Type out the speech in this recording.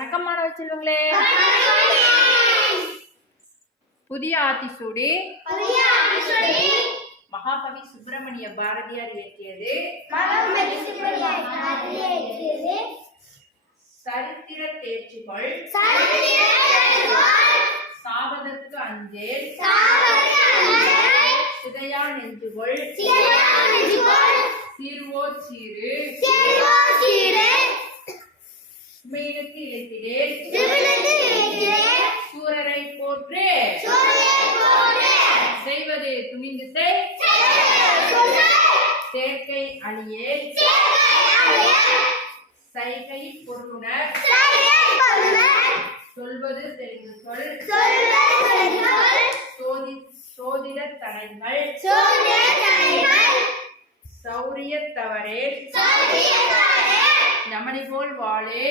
வணக்கம் மாணவ செல்வங்களே. புதிய ஆத்திசூடி. மகாகவி சுப்பிரமணிய பாரதியார் இயற்றியது. சரித்திர தேர்ச்சிகள். சாவதற்கு அஞ்சேல். சிதையா நெஞ்சுகள். சீர்வோ சீரு மீனுக்கு இழைத்திடேல் சூரரை போற்று. செய்வது துணிந்து சேர்க்கை அழியே சைகை பொருளுணர் சொல்வது தெரிந்து சொல். சோதி சோதிட தடைகள் சௌரிய தவறே தமணி போல் வாழே